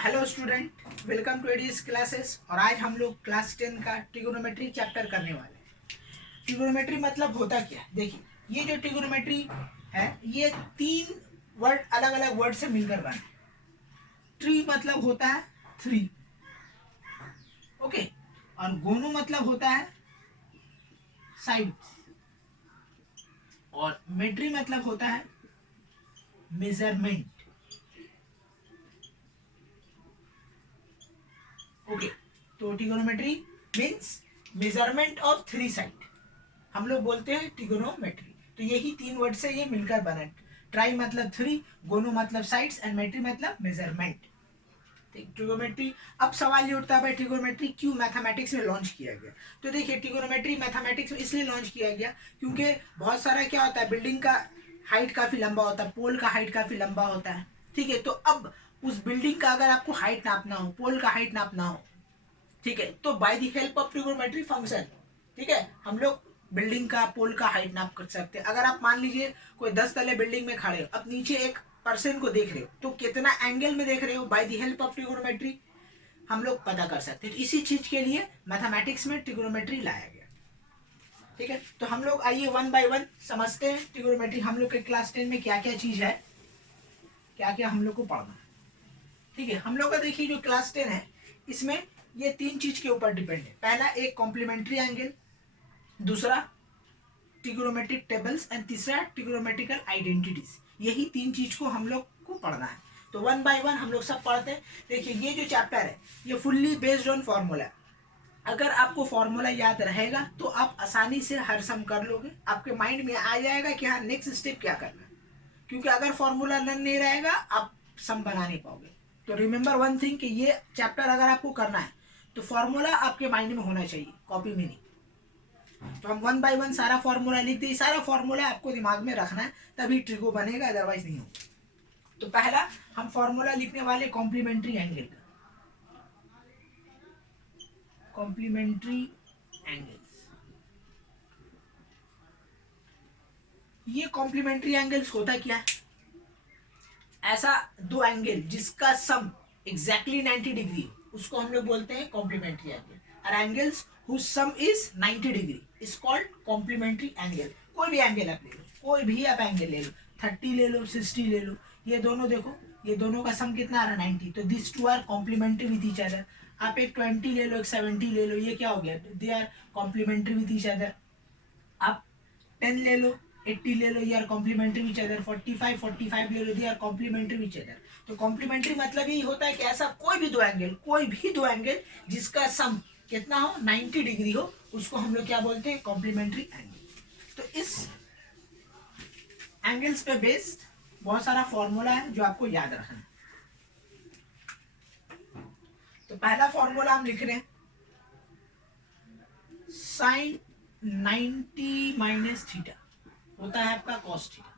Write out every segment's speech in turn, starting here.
Hello student, welcome to ADS classes. और आज हम लोग क्लास 10 का ट्रिगोनोमेट्री चैप्टर करने वाले हैं। ट्रिगोनोमेट्री मतलब होता क्या है? देखिए, ये जो ट्रिगोनोमेट्री है ये तीन वर्ड अलग अलग वर्ड से मिलकर बना है। ट्री मतलब होता है थ्री, ओके। और गोनो मतलब होता है साइड, और मेट्री मतलब होता है मेजरमेंट, ओके। तो trigonometry means measurement of three side, हम लोग बोलते हैं ट्रिगोनोमेट्री। तो यही तीन वर्ड से ये मिलकर बना। ट्राई मतलब थ्री, गोनो मतलब साइड्स, एंड मेट्री मतलब मेजरमेंट। ट्रिगोनोमेट्री। अब सवाल ये उठता है भाई, ट्रिगोनोमेट्री क्यों मैथमेटिक्स में लॉन्च किया गया? तो देखिए, ट्रिगोनोमेट्री मैथमेटिक्स में इसलिए लॉन्च किया गया क्योंकि बहुत सारा क्या होता है, बिल्डिंग का हाइट काफी लंबा होता है, पोल का हाइट काफी लंबा होता है, ठीक है। तो अब उस बिल्डिंग का अगर आपको हाइट नापना हो, पोल का हाइट नापना हो, ठीक है, तो by the help of trigonometry function, ठीक है, हम लोग बिल्डिंग का पोल का हाइट नाप कर सकते हैं। अगर आप मान लीजिए कोई 10 तले बिल्डिंग में खड़े हो, अब नीचे एक पर्सन को देख रहे हो, तो कितना एंगल में देख रहे हो, by the help of trigonometry हम लोग पता कर सकते हैं। तो इसी चीज के लिए मैथमेटिक्स में ट्रिगोनोमेट्री लाया गया, ठीक है। तो हम लोग आइए वन बाय वन समझते हैं ट्रिगोनोमेट्री। हम लोग के क्लास 10 में क्या क्या चीज है, क्या क्या हम लोग को पढ़ना है, ठीक है। हम लोग का देखिए जो क्लास 10 है इसमें ये तीन चीज के ऊपर डिपेंड है। पहला एक कॉम्प्लीमेंट्री एंगल, दूसरा ट्रिगोनोमेट्रिक टेबल्स, एंड तीसरा ट्रिगोनोमेट्रिकल आइडेंटिटीज। यही तीन चीज को हम लोग को पढ़ना है। तो वन बाय वन हम लोग सब पढ़ते हैं। देखिए, ये जो चैप्टर है ये फुल्ली बेस्ड ऑन फॉर्मूला। अगर आपको फॉर्मूला याद रहेगा तो आप आसानी से हर सम कर लोगे, आपके माइंड में आ जाएगा कि हाँ नेक्स्ट स्टेप क्या करना है। क्योंकि अगर फॉर्मूला नहीं रहेगा आप सम बना नहीं पाओगे। तो रिमेंबर वन थिंग कि ये चैप्टर अगर आपको करना है तो फॉर्मूला आपके माइंड में होना चाहिए, कॉपी में नहीं। तो हम वन बाय वन सारा फॉर्मूला लिख दें, सारा फॉर्मूला आपको दिमाग में रखना है, तभी ट्रिगो बनेगा, अदरवाइज नहीं होगा। तो पहला हम फॉर्मूला लिखने वाले कॉम्प्लीमेंट्री एंगल का। कॉम्प्लीमेंट्री एंगल्स, ये कॉम्प्लीमेंट्री एंगल्स होता क्या है? ऐसा दो एंगल जिसका सम एग्जैक्टली 90 डिग्री, उसको हम लोग बोलते हैं कॉम्प्लीमेंट्री एंगल। और angles whose sum is 90 degree is called complementary angle. कोई भी एंगल आप ले लो, कोई भी आप एंगल ले लो, 30 ले लो, 60 ले लो, ये दोनों देखो, ये दोनों का सम कितना आ रहा है 90। तो this two are complementary with each other. आप एक 20 ले लो, एक 70 ले लो, ये क्या हो गया, they are complementary with each other. आप 10 ले लो, 80 ले लो, ये आर कॉम्प्लीमेंट्री विच अदर। 45 ले लो, they are complementary which other. तो कॉम्प्लीमेंट्री मतलब यही होता है कि ऐसा कोई भी दो एंगल, कोई भी दो एंगल जिसका सम कितना हो, 90 डिग्री हो, उसको हम लोग क्या बोलते हैं, कॉम्प्लीमेंट्री एंगल। तो इस एंगल्स पे बेस्ड बहुत सारा फॉर्मूला है जो आपको याद रखना है। तो पहला फॉर्मूला हम लिख रहे हैं, साइन 90 माइनस थीटा होता है आपका कॉस थीटा,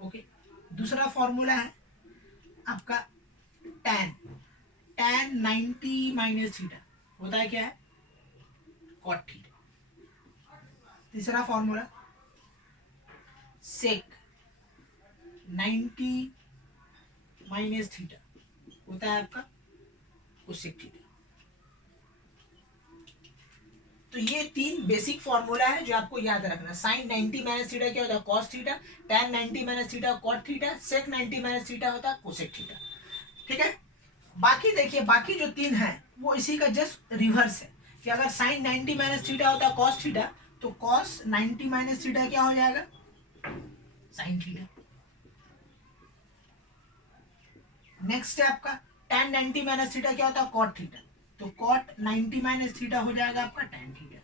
ओके। दूसरा फॉर्मूला है आपका tan, tan 90 माइनस थीटा होता है क्या है, कॉट थीटा। तीसरा फॉर्मूला सेक 90 माइनस थीटा होता है आपका कोसेक थीटा। तो ये तीन बेसिक फॉर्मूला है जो आपको याद रखना। साइन 90 माइनस थीटा क्या होता है, cos theta. tan 90 minus theta cot theta. Sec 90 minus theta होता है कोसेक थीटा, ठीक है। बाकी देखिए, बाकी जो तीन है वो इसी का जस्ट रिवर्स है कि अगर साइन 90 माइनस थीटा होता है कॉस थीटा, तो कॉस 90 माइनस थीटा क्या हो जाएगा, साइन थीटा। नेक्स्ट है आपका tan 90 माइनस थीटा क्या होता है, कॉट थीटा, तो कॉट 90 माइनस थीटा हो जाएगा आपका tan थीटा,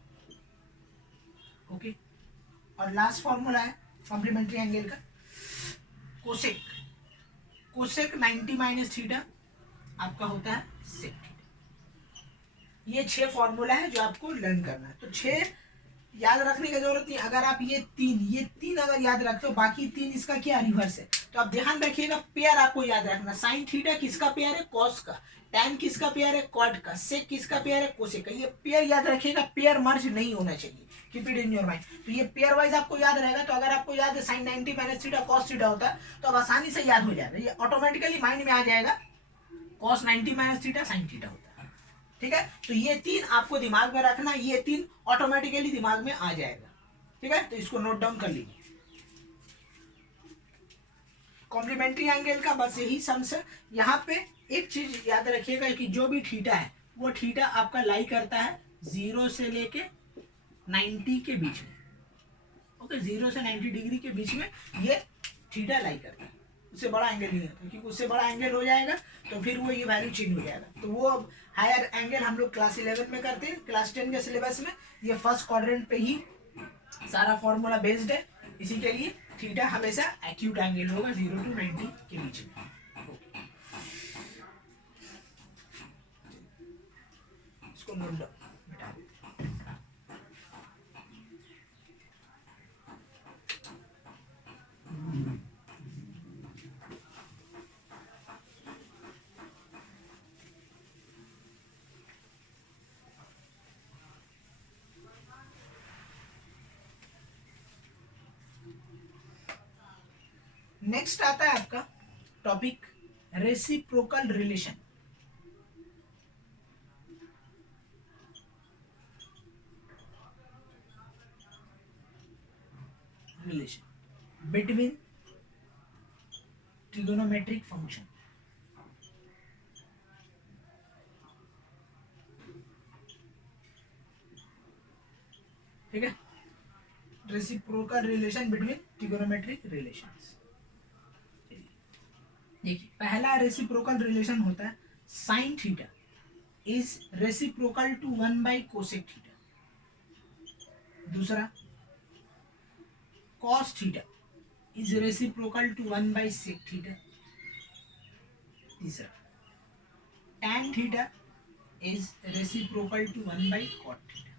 ओके। और लास्ट फॉर्मूला है कॉम्प्लीमेंट्री एंगल का, कोसेक। कोसेक 90 माइनस थीटा आपका होता है सेक थीटा। ये 6 फॉर्मूला है जो आपको लर्न करना है। तो 6 याद रखने की जरूरत नहीं। अगर आप ये तीन अगर याद रखते हो, बाकी तीन इसका क्या रिवर्स है। तो आप ध्यान रखिएगा, पेयर आपको याद रखना। साइन थीटा किसका पेयर है, कॉस का। टैन किसका पेयर है, कॉट का। सेक किसका पेयर है, कोसेक का। ये पेयर याद रखिएगा, पेयर मर्ज नहीं होना चाहिए, keep it in your mind. तो ये पेयर वाइज आपको याद रहेगा। तो अगर आपको याद है sine 90 minus theta cos theta होता है, तो अब आसानी से याद हो जाएगा, ये ऑटोमेटिकली माइंड में आ जाएगा cos 90 minus theta sine theta होता है। ठीक है, तो ये तीन आपको दिमाग में रखना, ये तीन ऑटोमेटिकली दिमाग में आ जाएगा। ठीक है, तो इसको नोट डाउन कर लीजिए। कॉम्प्लीमेंट्री एंगल का बस यही सम्स है। यहाँ पे एक चीज याद रखिएगा कि जो भी थीटा है वो थीटा आपका लाई करता है 0 से लेके 90 के बीच में। ओके, 0 से 90 डिग्री के बीच में ये थीटा लाई करता है, उससे बड़ा एंगल नहीं है, क्योंकि उससे बड़ा एंगल हो जाएगा तो फिर वो ये वैल्यू चेंज हो जाएगा। तो वो हायर एंगल हम लोग क्लास 11 में करते हैं, क्लास 10 के सिलेबस में ये फर्स्ट क्वाड्रेंट पे ही सारा फॉर्मूला बेस्ड है। इसी के लिए थीटा हमेशा एक्यूट एंगल होगा 0 to 90 के बीच में। इसको नोट डाउन मिटा देते हैं। नेक्स्ट आता है आपका topic reciprocal relation. Relation between trigonometric function. ठीक है, reciprocal relation between trigonometric relations. देखिए, पहला रेसिप्रोकल रिलेशन होता है sine theta is reciprocal to 1 by cosec theta. दूसरा, cos theta is reciprocal to 1 by sec theta. तीसरा, tan theta is reciprocal to 1 by cot theta.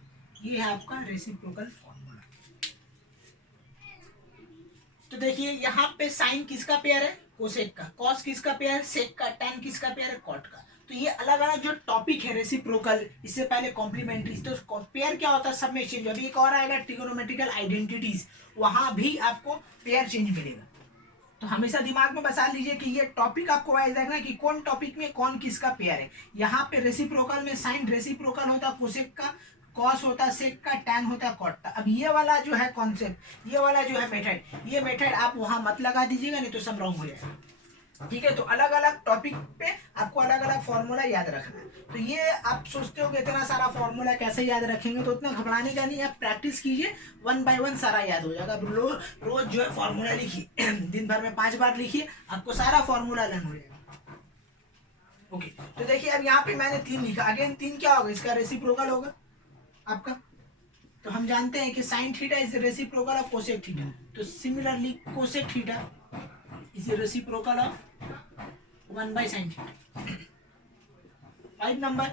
ये है आपका reciprocal formula. तो देखिए यहाँ पे साइन किसका पेयर है, कोसेक का, कॉस किसका पेयर है, सेक का, tan किसका पेयर है, कॉट का। तो ये अलग अलग जो टॉपिक है रेसिप्रोकल, इससे पहले कॉम्प्लीमेंट्री, तो पेयर क्या होता है, सब में चेंज। अभी एक और आएगा ट्रिगोनोमेट्रिकल आइडेंटिटीज, वहां भी आपको पेयर चेंज मिलेगा। तो हमेशा दिमाग में बसा लीजिए कि ये टॉपिक आपको वाइज देखना कि कौन टॉपिक में कौन किसका पेयर है। यहाँ पे रेसिप्रोकल में साइन रेसिप्रोकल होता है कोसेक का, कॉस होता है सेक का, टैन होता है कॉट का। अब ये वाला जो है कॉन्सेप्ट, ये वाला जो है मेथड, ये मेथड आप वहां मत लगा दीजिएगा, नहीं तो सब रॉन्ग हो जाएगा। ठीक है, तो अलग अलग टॉपिक पे आपको अलग अलग फॉर्मूला याद रखना है। तो ये आप सोचते हो कि इतना सारा फॉर्मूला कैसे याद रखेंगे, तो उतना घबराने का नहीं, आप प्रैक्टिस कीजिए, 1 बाय 1 सारा याद हो जाएगा। अब रोज जो है फॉर्मूला लिखिए, दिन भर में 5 बार लिखिए, आपको सारा फॉर्मूला लर्न हो जाएगा। ओके, तो देखिए अब यहाँ पे मैंने 3 लिखा, अगेन 3 क्या होगा, इसका रेसिप्रोकल होगा आपका। तो हम जानते हैं कि sine theta is reciprocal of cosec theta, तो similarly cosec theta is reciprocal of 1 by sin theta। 5 number,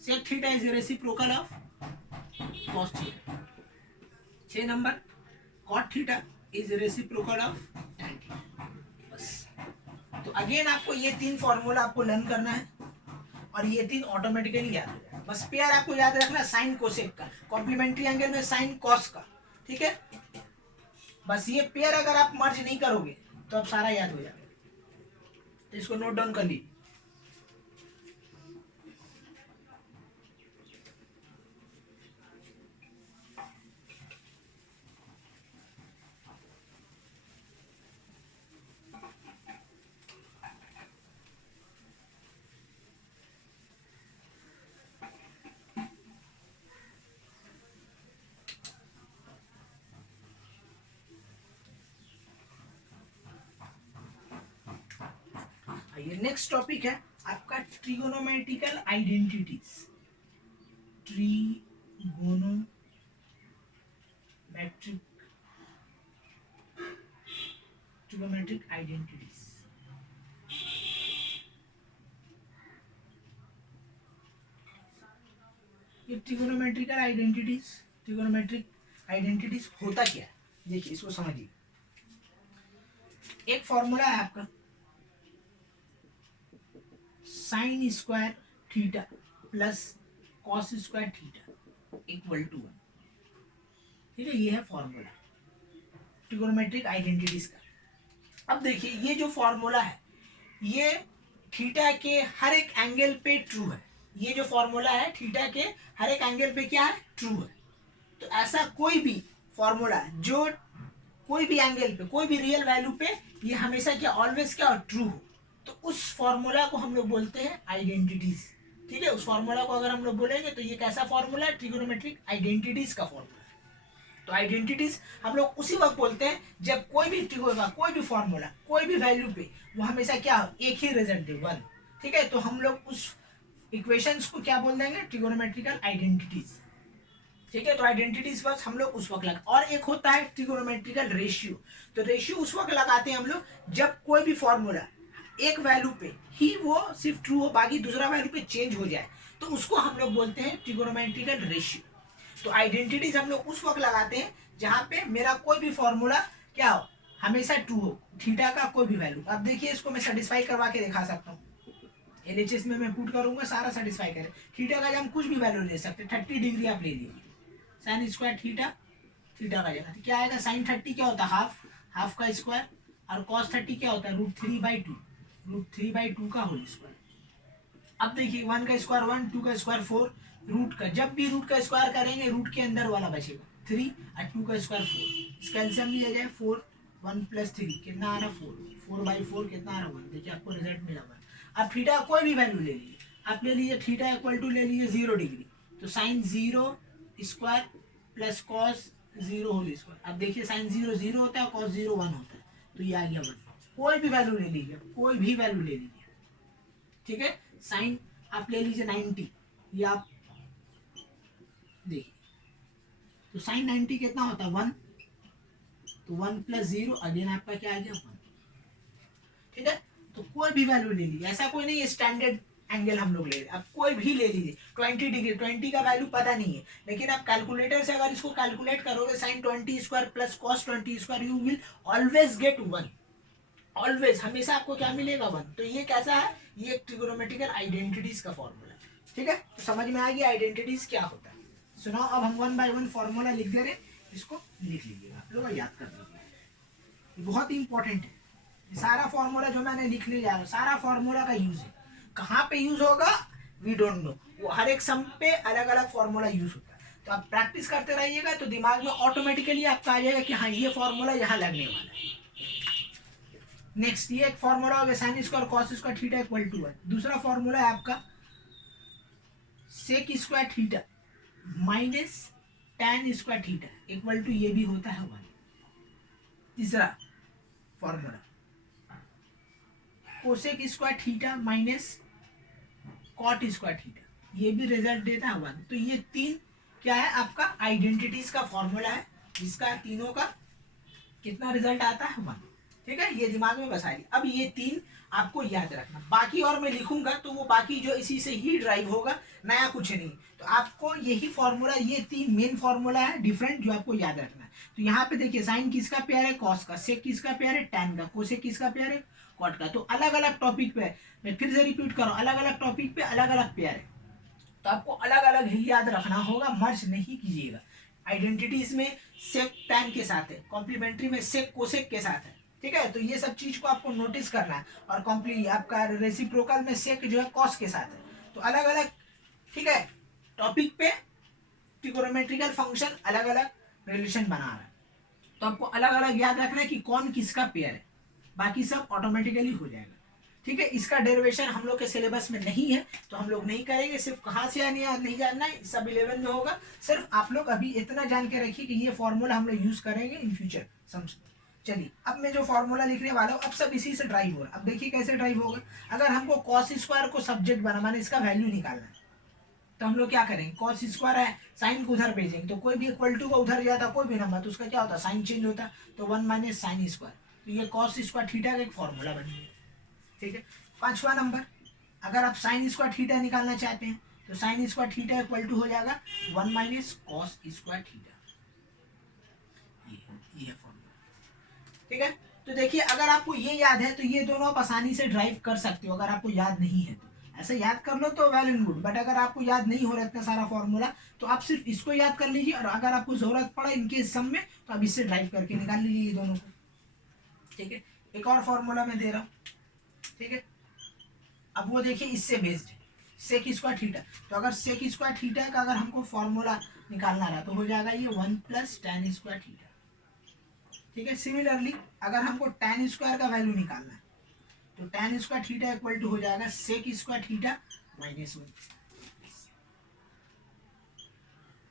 sec theta is reciprocal of cos theta। 6 number, cot theta is reciprocal of tan theta। बस, तो again आपको ये 3 formula आपको learn करना है और ये 3 ऑटोमेटिकली याद हो जाएगा। बस पेयर आपको याद रखना साइन कोसेक का, कॉम्प्लीमेंट्री एंगल में साइन कॉस का। ठीक है, बस ये पेयर अगर आप मर्ज नहीं करोगे तो अब सारा याद हो जाएगा। तो इसको नोट डाउन कर लीजिए। ये नेक्स्ट टॉपिक है आपका ट्रिगोनोमेट्रिकल आइडेंटिटीज। Trigonometric identities. ये ट्रिगोनोमेट्रिकल आइडेंटिटीज होता क्या है, देखिए इसको समझिए। एक फॉर्मूला है आपका sine square theta plus cos square theta equal to 1। ठीक है, ये है फॉर्मूला ट्रिगोनोमेट्रिक आइडेंटिटीज का। अब देखिए ये जो फॉर्मूला है ये थीटा के हर एक एंगल पे ट्रू है। ये जो फॉर्मूला है थीटा के हर एक एंगल पे क्या है, ट्रू है। तो ऐसा कोई भी फॉर्मूला जो कोई भी एंगल पे कोई भी रियल वैल्यू पे ये हमेशा क्या, ऑलवेज क्या, ट्रू हो, तो उस फॉर्मूला को हम लोग बोलते हैं आइडेंटिटीज। ठीक है, उस फॉर्मूला को अगर हम लोग बोलेंगे तो ये कैसा फॉर्मूला है, ट्रिगोनोमेट्रिक आइडेंटिटीज का फॉर्मूला। तो आइडेंटिटीज हम लोग उसी वक्त बोलते हैं जब कोई भी ट्रिगो का कोई भी फॉर्मूला कोई भी वैल्यू पे वो हमेशा क्या हो, एक ही रिजल्ट दे, वन। ठीक है, तो हम लोग उस इक्वेशंस को क्या बोल देंगे, ट्रिगोनोमेट्रिकल आइडेंटिटीज। ठीक है, तो आइडेंटिटीज बस हम लोग उस वक्त लगा, और एक होता है ट्रिगोनोमेट्रिकल रेशियो। तो रेशियो उस वक्त लगाते हैं हम लोग जब कोई भी फॉर्मूला एक वैल्यू पे ही वो सिर्फ ट्रू हो, बाकी दूसरा वैल्यू पे चेंज हो जाए, तो उसको हम लोग बोलते हैं ट्रिगोनोमेट्रिकल रेशियो। तो आइडेंटिटीज हम लोग उस वक्त लगाते हैं जहां पे मेरा कोई भी फॉर्मूला क्या हो, हमेशा ट्रू हो, थीटा का कोई भी वैल्यू। अब देखिए इसको मैं सेटिस्फाई करवा के दिखा सकता हूँ। एलएचएस में मैं पुट करूंगा, सारा सेटिस्फाई करे। थीटा का हम कुछ भी वैल्यू ले सकते हैं, 30 डिग्री आप ले लीजिए, साइन स्क्वायर थीटा, थीटा का जगह क्या आएगा, साइन 30 क्या होता है, हाफ, हाफ का स्क्वायर, और कॉस 30 क्या होता है, √3/2, √3/2 का होल स्क्वायर। अब देखिए 1 का स्क्वायर 1, 2 का स्क्वायर 4, रूट का जब भी रूट का स्क्वायर करेंगे रूट के अंदर वाला बचेगा 3, और 2 का स्क्वायर 4, इसका एलसीएम लिया जाए 4, 1 + 3 कितना आ रहा, 4, 4/4 कितना आ रहा, 1। देखिए आपको रिजल्ट मिला 1। अब थीटा कोई भी वैल्यू ले लीजिए, आप ले लीजिए थीटा इक्वल टू ले लीजिए 0 डिग्री, तो sine 0 square plus cos 0 whole square. अब देखिए साइन 0 0 होता है, कॉस 0 1 होता है, तो ये आ गया 1। कोई भी वैल्यू ले लीजिए, कोई भी वैल्यू ले लीजिए। ठीक है, साइन आप ले लीजिए 90, ये आप देखिए, तो साइन 90 कितना होता है, 1, तो 1 + 0 अगेन आपका क्या आ गया, 1। ठीक है, तो कोई भी वैल्यू ले लीजिए, ऐसा कोई नहीं है स्टैंडर्ड एंगल हम लोग ले रहे, आप कोई भी ले लीजिए। 20 डिग्री, 20 का वैल्यू पता नहीं है, लेकिन आप कैलकुलेटर से अगर इसको कैलकुलेट करोगे, sine 20 square plus cos 20 square, you will always get 1। Always, हमेशा आपको क्या मिलेगा, 1। तो ये कैसा है, ये ट्रिगोनोमेट्रिकल आइडेंटिटीज का फॉर्मूला है। ठीक है, तो समझ में आ गया आइडेंटिटीज क्या होता है। सुनाओ, अब हम 1 बाय 1 फॉर्मूला लिख दे रहे, इसको लिख लीजिएगा आप लोग, याद कर लीजिए, बहुत ही इंपॉर्टेंट है। सारा फॉर्मूला जो मैंने लिखने जा रहा हूँ, सारा फॉर्मूला का यूज है। कहाँ पे यूज होगा वी डोंट नो, वो हर एक सम पे अलग अलग फॉर्मूला यूज होता है। तो आप प्रैक्टिस करते रहिएगा तो दिमाग में ऑटोमेटिकली आपका आ जाएगा कि हाँ ये फॉर्मूला यहाँ लगने वाला है। नेक्स्ट, ये एक फॉर्मूला हो गया, sine square cos square theta equal to 1। दूसरा फॉर्मूला है आपका sec square theta minus tan square theta equal to, ये भी होता है 1। तीसरा formula cosec square theta minus cot square theta, ये भी रिजल्ट देता है 1। तो ये तीन क्या है, आपका आइडेंटिटीज का फॉर्मूला है, जिसका तीनों का कितना रिजल्ट आता है, 1। ठीक है, ये दिमाग में बसा लिया। अब ये तीन आपको याद रखना, बाकी और मैं लिखूंगा तो वो बाकी जो इसी से ही ड्राइव होगा, नया कुछ नहीं। तो आपको यही फॉर्मूला, ये तीन मेन फॉर्मूला है डिफरेंट, जो आपको याद रखना है। तो यहाँ पे देखिए साइन किसका पेयर है, कॉस का, सेक किसका पेयर है, टैन का, कोसेक किसका पेयर है, कॉट का। तो अलग अलग टॉपिक पे, मैं फिर से रिपीट कर रहा हूँ, अलग अलग टॉपिक पे अलग अलग पेयर है, तो आपको अलग अलग ही याद रखना होगा, मर्ज नहीं कीजिएगा। आइडेंटिटीज में सेक टैन के साथ है, कॉम्प्लीमेंट्री में सेक कोसेक के साथ है। ठीक है, तो ये सब चीज को आपको नोटिस करना है। और कॉम्प्ली आपका रेसिप्रोकल में सेक जो है कॉस के साथ है, तो अलग अलग, ठीक है, टॉपिक पे ट्रिगोनोमेट्रिकल फंक्शन अलग अलग रिलेशन बना रहा है, तो आपको अलग अलग याद रखना है कि कौन किसका पेयर है, बाकी सब ऑटोमेटिकली हो जाएगा। ठीक है, इसका डेरिवेशन हम लोग के सिलेबस में नहीं है, तो हम लोग नहीं करेंगे। सिर्फ कहाँ से आने नहीं जानना है, सब 11 में होगा। सिर्फ आप लोग अभी इतना जान के रखिए कि ये फॉर्मूला हम लोग यूज करेंगे इन फ्यूचर, समझ। चलिए, अब मैं जो फॉर्मूला लिखने वाला हूँ, अब सब इसी से ड्राइव होगा। अब देखिए कैसे ड्राइव होगा, अगर हमको कॉस स्क्वायर को सब्जेक्ट बना, माने इसका वैल्यू निकालना है, तो हम लोग क्या करेंगे, कॉस स्क्वायर है, साइन को उधर भेजेंगे, तो कोई भी इक्वल टू का उधर जाता कोई भी नंबर, तो उसका क्या होता है, साइन चेंज होता है, तो 1 माइनस साइन स्क्वायर। तो ये कॉस स्क्वायर थीटा का एक फॉर्मूला बन गया। ठीक है, 5वां नंबर, अगर आप साइन स्क्वायर थीटा निकालना चाहते हैं, तो sine square theta equal to हो जाएगा 1 माइनस कॉस स्क्वायर थीटा, ये फॉर्मूला। ठीक है, तो देखिए अगर आपको ये याद है तो ये दोनों आप आसानी से ड्राइव कर सकते हो। अगर आपको याद नहीं है तो ऐसे याद कर लो तो वेल एंड गुड, बट अगर आपको याद नहीं हो रहा इतना सारा फॉर्मूला, तो आप सिर्फ इसको याद कर लीजिए, और अगर आपको जरूरत पड़े इनके सम में, तो आप इससे ड्राइव करके निकाल लीजिए ये दोनों को। ठीक है, एक और फॉर्मूला मैं दे रहा हूँ। ठीक है, अब वो देखिए इससे बेस्ड है सेक स्क्वायर थीटा। तो अगर सेक स्क्वायर थीटा का अगर हमको फॉर्मूला निकालना रहा तो हो जाएगा ये 1 + tan स्क्वायर थीटा। ठीक है, सिमिलरली अगर हमको tan स्क्वायर का वैल्यू निकालना है तो tan square theta equal to हो जाएगा सेक स्क्वायर थीटा -1।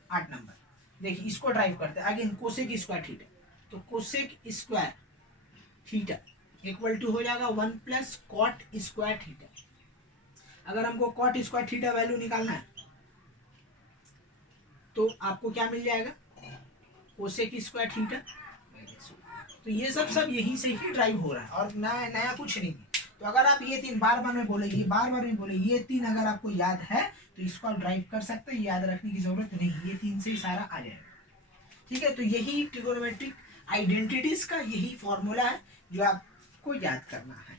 8 नंबर। देखिए इसको ड्राइव करते हैं अगेन कोसेक स्क्वायर थीटा। तो cosec square theta equal to हो जाएगा 1 + कॉट स्क्वायर थीटा। अगर हमको कॉट स्क्वायर थीटा वैल्यू निकालना है तो आपको क्या मिल जाएगा कोसेक स्क्वायर थीटा। तो ये सब यहीं से ही ड्राइव हो रहा है और नया कुछ नहीं है। तो अगर आप ये तीन बार बार में बोले ये तीन अगर आपको याद है तो इसको आप ड्राइव कर सकते हैं, याद रखने की जरूरत नहीं, ये तीन से ही सारा आ जाएगा। ठीक है, तो यही ट्रिगोनोमेट्रिक आइडेंटिटीज का यही फॉर्मूला है जो आपको याद करना है।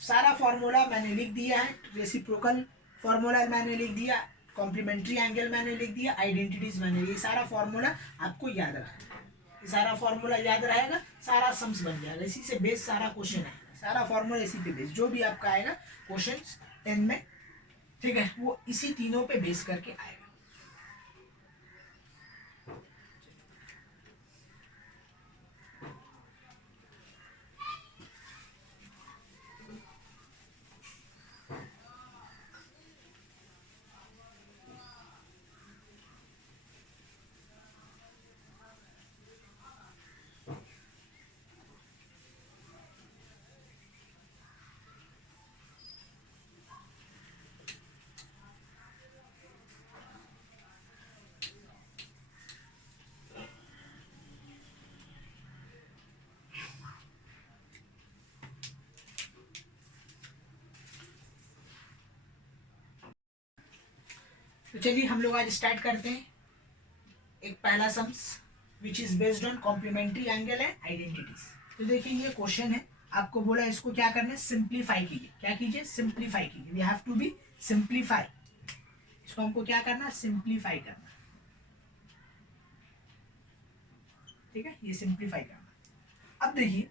सारा फॉर्मूला मैंने लिख दिया है, रेसिप्रोकल फॉर्मूला मैंने लिख दिया, कॉम्प्लीमेंट्री एंगल मैंने लिख दिया, आइडेंटिटीज मैंने, ये सारा फॉर्मूला आपको याद रखना है। सारा फॉर्मूला याद रहेगा, सारा सम्स बन जाएगा, इसी से बेस सारा क्वेश्चन आएगा, सारा फॉर्मूला इसी पे बेस, जो भी आपका आएगा क्वेश्चन 10 में, ठीक है, वो इसी तीनों पे बेस करके आएगा। तो चलिए हम लोग आज स्टार्ट करते हैं। एक पहला sums which is based on complementary angle and identities. तो देखिए ये क्वेश्चन है, आपको बोला इसको क्या करना है, सिंप्लीफाई कीजिए। क्या कीजिए, सिंप्लीफाई कीजिए, we have to be simplify. इसको हमको क्या करना है, सिंप्लीफाई करना, ठीक है, ये सिंप्लीफाई करना। अब देखिए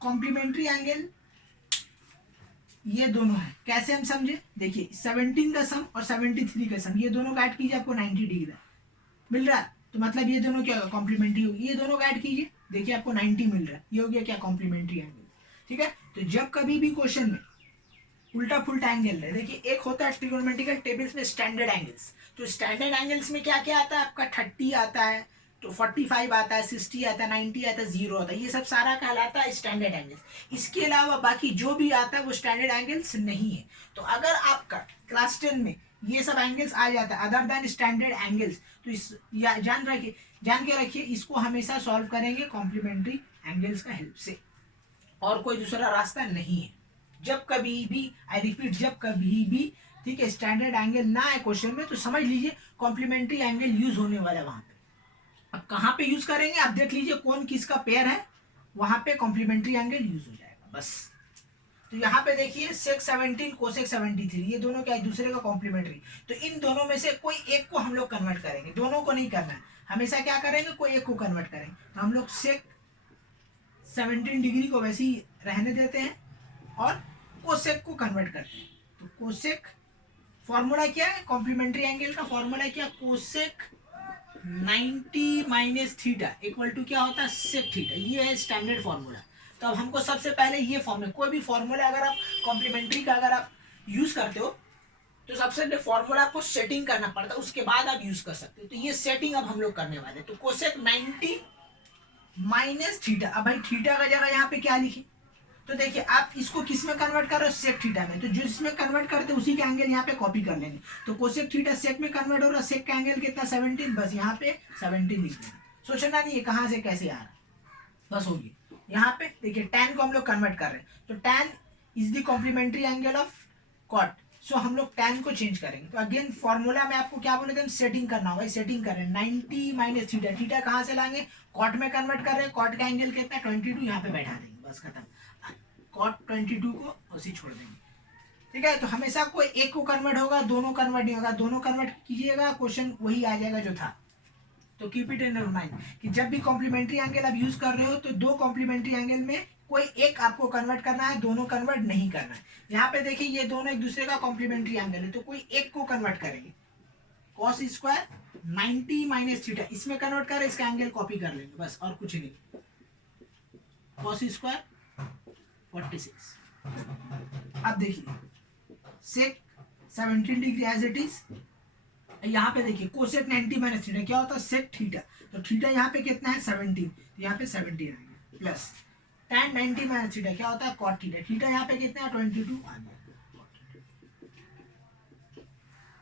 कॉम्प्लीमेंट्री एंगल ये दोनों है, कैसे हम समझे, देखिए 17 का सम और 73 का सम, ये दोनों का ऐड कीजिए, आपको 90 डिग्री मिल रहा है। तो मतलब ये दोनों क्या कॉम्प्लीमेंट्री होगी, ये दोनों का ऐड कीजिए, देखिए आपको 90 मिल रहा है, ये हो गया क्या कॉम्प्लीमेंट्री एंगल। ठीक है, तो जब कभी भी क्वेश्चन में उल्टा फुल्टा एंगल है, देखिए एक होता है ट्रिगोनोमेट्रिकल टेबल्स में स्टैंडर्ड एंगल्स। तो स्टैंडर्ड एंगल्स में क्या क्या आता है आपका, 30 आता है, तो 45 आता है, 60 आता है, 90 आता है, 0 आता है, ये सब सारा कहलाता है स्टैंडर्ड एंगल्स। इसके अलावा बाकी जो भी आता है वो स्टैंडर्ड एंगल्स नहीं है। तो अगर आपका क्लास 10 में ये सब एंगल्स आ जाता है अदर देन स्टैंडर्ड एंगल्स, तो इस जान के रखिए, इसको हमेशा सॉल्व करेंगे कॉम्प्लीमेंट्री एंगल्स का हेल्प से, और कोई दूसरा रास्ता नहीं है। जब कभी भी, आई रिपीट, जब कभी भी, ठीक है, स्टैंडर्ड एंगल ना आए क्वेश्चन में तो समझ लीजिए कॉम्प्लीमेंट्री एंगल यूज होने वाला है वहां पे। अब कहाँ पे यूज करेंगे आप देख लीजिए, कौन किसका पेयर है, वहां पे कॉम्प्लीमेंट्री एंगल यूज हो जाएगा बस। तो यहाँ पे देखिए सेक 17 कोसेक 73, ये दोनों क्या है, दूसरे का कॉम्प्लीमेंट्री। तो इन दोनों में से कोई एक को हम लोग कन्वर्ट करेंगे, दोनों को नहीं करना है, हमेशा क्या करेंगे, कोई एक को कन्वर्ट करेंगे। तो हम लोग सेक 17 डिग्री को वैसे ही रहने देते हैं और कोसेक को कन्वर्ट करते हैं। तो कोसेक फॉर्मूला क्या है, कॉम्प्लीमेंट्री एंगल का फॉर्मूला क्या, cosec 90 minus theta equal to क्या होता है, सेक थीटा, ये है स्टैंडर्ड फॉर्मूला। तो अब हमको सबसे पहले ये फॉर्मूला, कोई भी फॉर्मूला अगर आप कॉम्प्लीमेंट्री का अगर आप यूज करते हो तो सबसे पहले फॉर्मूला को सेटिंग करना पड़ता है, उसके बाद आप यूज कर सकते हो। तो ये सेटिंग अब हम लोग करने वाले। तो कोसेक 90 माइनस थीटा, अब भाई थीटा का जगह यहाँ पे क्या लिखे, तो देखिए आप इसको किस में कन्वर्ट कर रहे हो, सेक थीटा में, तो जिसमें कन्वर्ट करते उसी का एंगल यहाँ पे कॉपी कर लेंगे। तो कोसेक थीटा सेक में कन्वर्ट हो रहा, सेक का एंगल कितना 17, बस यहाँ पे 17 लिख देना, सोचना नहीं है कहाँ से कैसे आ रहा, बस हो गया। यहाँ पे देखिए tan को हम लोग कन्वर्ट कर रहे हैं, तो tan is the complementary angle of cot, so हम लोग tan को चेंज करेंगे। तो अगेन फॉर्मूला में आपको क्या बोले थे, सेटिंग करना होगा, सेटिंग कर रहे हैं 90 माइनस थीटा, थीटा कहाँ से लाएंगे, कॉट में कन्वर्ट कर रहे हैं, कॉट का एंगल कितना 22, यहाँ पे बैठा देंगे, बस खत्म, कॉट 22 को उसी छोड़ देंगे। ठीक है, तो हमेशा कोई एक को कन्वर्ट होगा, दोनों कन्वर्ट नहीं होगा, दोनों कन्वर्ट कीजिएगा क्वेश्चन वही आ जाएगा जो था। तो keep it in your mind कि जब भी कॉम्प्लीमेंट्री एंगल आप यूज कर रहे हो तो दो कॉम्प्लीमेंट्री एंगल में कोई एक आपको कन्वर्ट करना है, दोनों कन्वर्ट नहीं करना है। यहाँ पे देखिए ये दोनों एक दूसरे का कॉम्प्लीमेंट्री एंगल है, तो कोई एक को कन्वर्ट करेंगे। कॉस स्क्वायर 90 माइनस थीटा, इसमें कन्वर्ट करें, इसका एंगल कॉपी कर लेंगे बस, और कुछ नहीं। Cos square 46। अब देखिए सेक 17 डिग्री एज इट इज। यहाँ पे देखिए कोसेक 90 माइनस थीटा क्या होता है, सेक थीटा। तो थीटा यहाँ पे कितना है 17, तो यहाँ पे 17 आ गया, प्लस tan 90 माइनस थीटा क्या होता है कॉट थीटा। थीटा यहाँ पे कितना है 22 आ गया।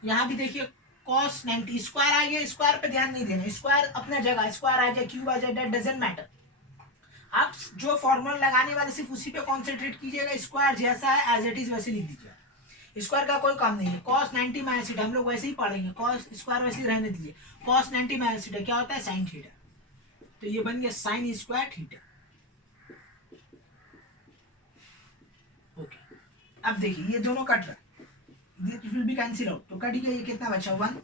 यहाँ भी देखिए cos 90 स्क्वायर आ गया, स्क्वायर पे ध्यान नहीं देना, स्क्वायर अपना जगह, स्क्वायर आ जाए क्यूब आ जाए दैट डजंट मैटर। आप जो फॉर्मूला लगाने वाले सिर्फ उसी पे कॉन्सेंट्रेट कीजिएगा, स्क्वायर जैसा है एज इट इज वैसे लिख दीजिए, स्क्वायर का कोई काम नहीं है। cos 90 माइनस थीटा हम लोग वैसे ही पढ़ेंगे, cos स्क्वायर वैसे ही रहने दीजिए। cos 90 माइनस थीटा क्या होता है sin थीटा, तो ये बन गया sin स्क्वायर थीटा। ओके, अब देखिए ये दोनों कट रहा है, it will be cancel out, तो कट गया, ये कितना बचा 1,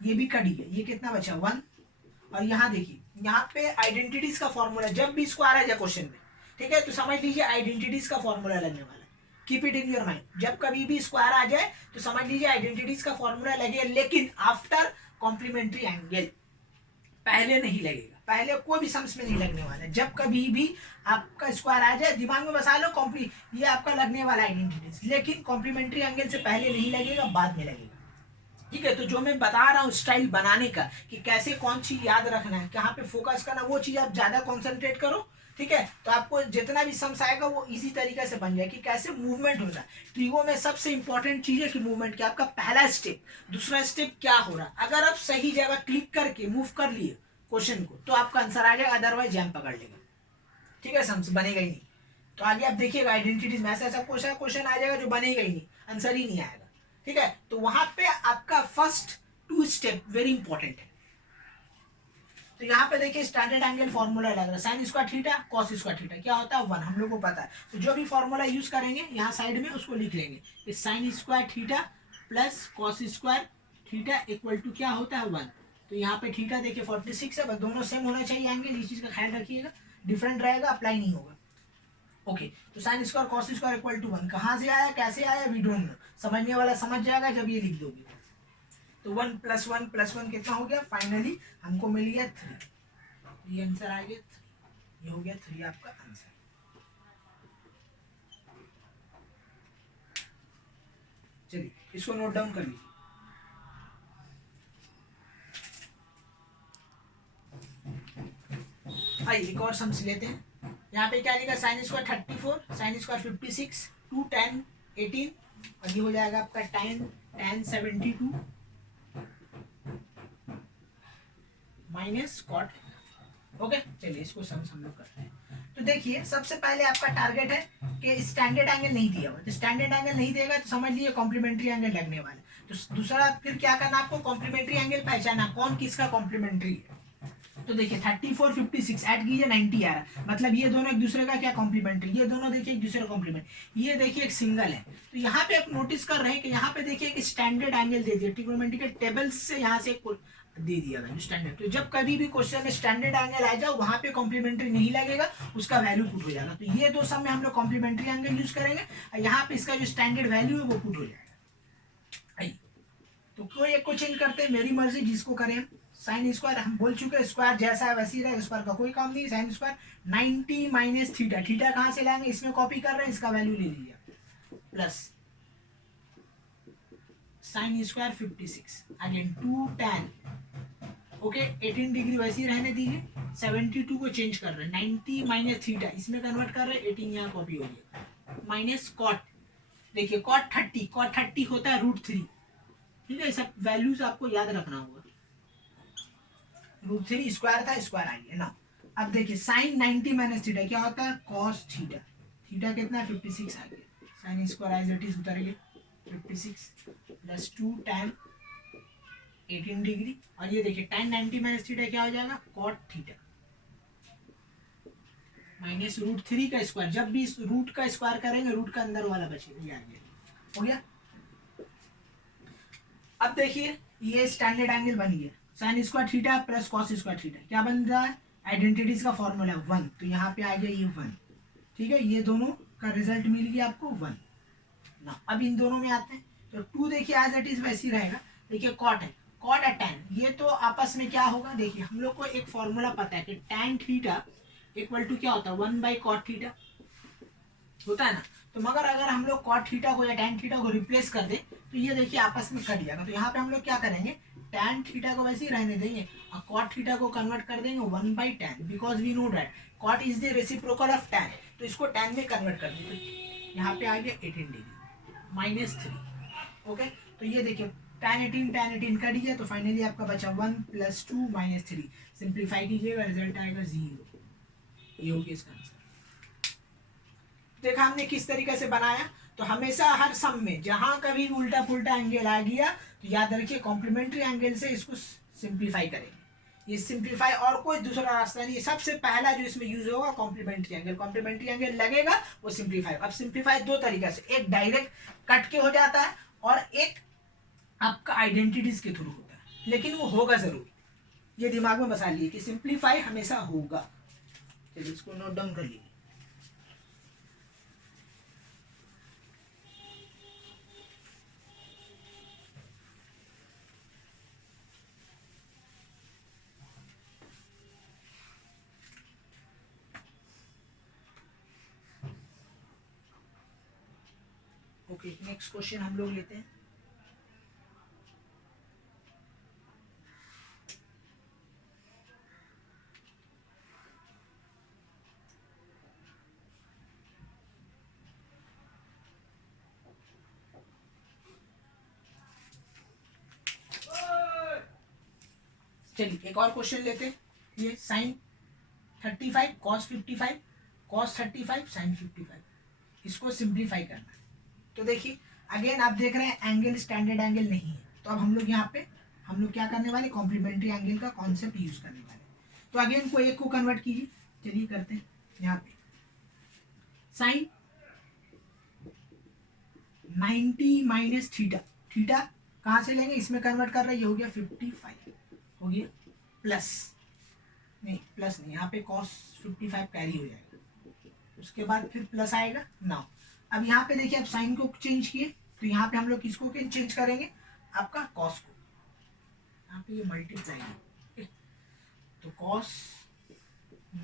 ये भी कट गया, ये कितना बचा 1। और यहाँ देखिए यहाँ पे आइडेंटिटीज का फॉर्मूला जब भी इसको आ रहा है क्वेश्चन में, ठीक है, तो समझ लीजिए आइडेंटिटीज का फॉर्मूला लगने वाला है। Keep it in your mind, जब कभी भी स्क्वायर आ जाए तो समझ लीजिए आइडेंटिटीज का फॉर्मूला लगे, लेकिन आफ्टर कॉम्प्लीमेंट्री एंगल, पहले नहीं लगेगा, पहले कोई भी सम्स में नहीं लगने वाला है। जब कभी भी आपका स्क्वायर आ जाए दिमाग में बसा लो ये आपका लगने वाला आइडेंटिटीज, लेकिन कॉम्प्लीमेंट्री एंगल से पहले नहीं लगेगा, बाद में लगेगा। ठीक है, तो जो मैं बता रहा हूँ स्टाइल बनाने का कि कैसे कौन चीज याद रखना है, कहाँ पे फोकस करना, वो चीज आप ज्यादा कॉन्सेंट्रेट करो। ठीक है, तो आपको जितना भी सम्स आएगा वो इजी तरीके से बन जाए कि कैसे मूवमेंट होता है। ट्रिगो में सबसे इंपॉर्टेंट चीज है कि मूवमेंट क्या, आपका पहला स्टेप, दूसरा स्टेप क्या हो रहा है। अगर आप सही जगह क्लिक करके मूव कर लिए क्वेश्चन को तो आपका आंसर आ जाएगा, अदरवाइज जैम पकड़ लेगा। ठीक है, सम्स बनेगा ही नहीं। तो आगे आप देखिएगा आइडेंटिटीज में ऐसा क्वेश्चन आ जाएगा जो बनेगा ही नहीं, आंसर ही नहीं आएगा। ठीक है, तो वहां पे आपका फर्स्ट 2 स्टेप वेरी इंपॉर्टेंट है। तो यहाँ पे देखिए स्टैंडर्ड एंगल फॉर्मूला लग रहा है, sign square theta cos square theta क्या होता है 1, हम लोग को पता है। तो जो भी फॉर्मूला यूज करेंगे यहाँ साइड में उसको लिख लेंगे कि sine square theta plus cos square theta equal to क्या होता है 1। तो यहाँ पे थीटा देखिए 46 है, बस दोनों सेम होना चाहिए एंगल, इस चीज का ख्याल रखिएगा, डिफरेंट रहेगा अप्लाई नहीं होगा। ओके, तो sine square cos square equal to 1 कहाँ से आया कैसे आया वी डोंट नो, समझने वाला समझ जाएगा जब ये लिख दोगे। तो 1 + 1 + 1 कितना हो गया, फाइनली हमको मिल गया 3, ये आंसर आ गया 3, ये हो गया 3 आपका आंसर। चलिए इसको नोट डाउन कर लीजिए। आइए एक और सम्स लेते हैं। यहाँ पे क्या लिखा, sine square 34 sine square 56 2 tan 18, और ये हो जाएगा आपका tan 72 माइनस कॉट। ओके, चलिए इसको सम्स हम लोग करते हैं। तो देखिए सबसे पहले आपका टारगेट है कि स्टैंडर्ड एंगल नहीं दिया हुआ, तो स्टैंडर्ड एंगल नहीं देगा तो समझ लीजिए कॉम्प्लीमेंट्री एंगल लगने वाला है। तो दूसरा फिर क्या करना, आपको कॉम्प्लीमेंट्री एंगल पहचाना कौन किसका कॉम्प्लीमेंट्री है। तो देखिए 34 56 ऐड कीजिए 90 आ रहा, मतलब ये दोनों एक दूसरे का क्या कॉम्प्लीमेंट्री, ये दोनों देखिए एक दूसरे का कॉम्प्लीमेंट, ये देखिए एक सिंगल है। तो यहाँ पे आप नोटिस कर रहे हैं कि यहाँ पे देखिए एक स्टैंडर्ड एंगल दे दिया, ट्रिग्नोमेट्री के टेबल्स से यहाँ से दे दिया था स्टैंडर्ड। तो जब कभी भी क्वेश्चन में स्टैंडर्ड एंगल आ जाए वहां पे कॉम्प्लीमेंट्री नहीं लगेगा, उसका वैल्यू पुट हो जाएगा। तो ये दो सम में हम लोग कॉम्प्लीमेंट्री एंगल यूज करेंगे, और यहाँ पे इसका जो स्टैंडर्ड वैल्यू है वो पुट हो जाएगा। तो कोई एक को चेंज करते हैं, मेरी मर्जी जिसको करें। साइन स्क्वायर हम बोल चुके हैं स्क्वायर जैसा है वैसी रहेगा, स्क्वायर का कोई काम नहीं। Sine square 90 minus theta, theta कहाँ से लाएंगे, इसमें कॉपी कर रहे हैं, इसका वैल्यू ले लीजिए, plus sine square 56 again 2 tan, okay 18 degree वैसे ही रहने दीजिए, 72 को चेंज कर रहे हैं, 90 माइनस थीटा इसमें कन्वर्ट कर रहे हैं, 18 यहाँ कॉपी हो गया, माइनस कॉट, देखिए कॉट 30 होता है √3। ठीक है, सब वैल्यूज आपको याद रखना होगा। √3 स्क्वायर था, स्क्वायर आ गया ना। अब देखिए साइन 90 माइनस थीटा क्या होता है कॉस थीटा, थीटा कितना 56 आ गया, sine square as it is उतर गया 56 प्लस 2 tan 18 डिग्री, और ये देखिए tan 90 माइनस थीटा क्या हो जाएगा कॉट थीटा माइनस √3 का स्क्वायर, जब भी रूट का स्क्वायर करेंगे रूट का अंदर वाला बचेगा, ये आ गया, हो गया। अब देखिए ये स्टैंडर्ड एंगल बन गया, sine square theta plus cos square theta क्या बन रहा है, आइडेंटिटीज का फॉर्मूला 1, तो यहाँ पे आ गया ये 1। ठीक है, ये दोनों का रिजल्ट मिल गया आपको 1 ना। अब इन दोनों में आते हैं तो 2 देखिए एज इट इज वैसे ही रहेगा। देखिए कॉट है, कॉट और टैन, ये तो आपस में क्या होगा, देखिए हम लोग को एक फॉर्मूला पता है कि टैन थीटा इक्वल टू क्या होता है 1 बाई कॉट थीटा होता है ना। तो मगर अगर हम लोग कॉट थीटा को या टैन थीटा को रिप्लेस कर दे तो ये देखिए आपस में कट जाएगा। तो यहाँ पे हम लोग क्या करेंगे, टैन थीटा को वैसे ही रहने देंगे और कॉट थीटा को कन्वर्ट कर देंगे 1 by tan, because we know that cot is the reciprocal of tan. तो इसको टैन में कन्वर्ट कर देंगे, यहाँ पे आ गया 18 डिग्री -3। ओके, तो ये देखिए tan 18 कट गया तो फाइनली आपका बचा 1 + 2 - 3। सिंप्लीफाई कीजिएगा, रिजल्ट आएगा 0। ये हो गया इसका आंसर। देखा हमने किस तरीके से बनाया। तो हमेशा हर सम में जहां कभी उल्टा पुल्टा एंगल आ गया तो याद रखिए कॉम्प्लीमेंट्री एंगल से इसको सिंप्लीफाई करेंगे। ये सिंप्लीफाई और कोई दूसरा रास्ता नहीं, सबसे पहला जो इसमें यूज होगा कॉम्प्लीमेंट्री एंगल। कॉम्प्लीमेंट्री एंगल लगेगा वो सिंप्लीफाई। अब सिंप्लीफाई दो तरीके से, एक डायरेक्ट कट के हो जाता है और एक आपका आइडेंटिटीज के थ्रू होता है, लेकिन वो होगा जरूर। ये दिमाग में बसा लिए कि सिंप्लीफाई हमेशा होगा। चलिए इसको नोट डाउन कर लीजिए। ओके, नेक्स्ट क्वेश्चन हम लोग लेते हैं। चलिए एक और क्वेश्चन लेते हैं। ये sin 35 cos 55 cos 35 sin 55, इसको सिंप्लीफाई करना है। तो देखिए अगेन आप देख रहे हैं एंगल स्टैंडर्ड एंगल नहीं है, तो अब हम लोग यहाँ पे हम लोग क्या करने वाले, कॉम्प्लीमेंट्री एंगल का कॉन्सेप्ट यूज करने वाले। तो अगेन को एक को कन्वर्ट कीजिए। चलिए करते हैं। यहाँ पे साइन 90 माइनस थीटा, थीटा कहाँ से लेंगे, इसमें कन्वर्ट कर रहे हैं, ये हो गया 55 हो गया, प्लस नहीं प्लस नहीं, यहाँ पे cos 55 कैरी हो जाएगा, उसके बाद फिर प्लस आएगा नाउ। अब यहाँ पे देखिए आप साइन को चेंज किए तो यहाँ पे हम लोग किसको चेंज करेंगे, आपका कॉस को। यहाँ पे ये मल्टीप्लाई, तो कॉस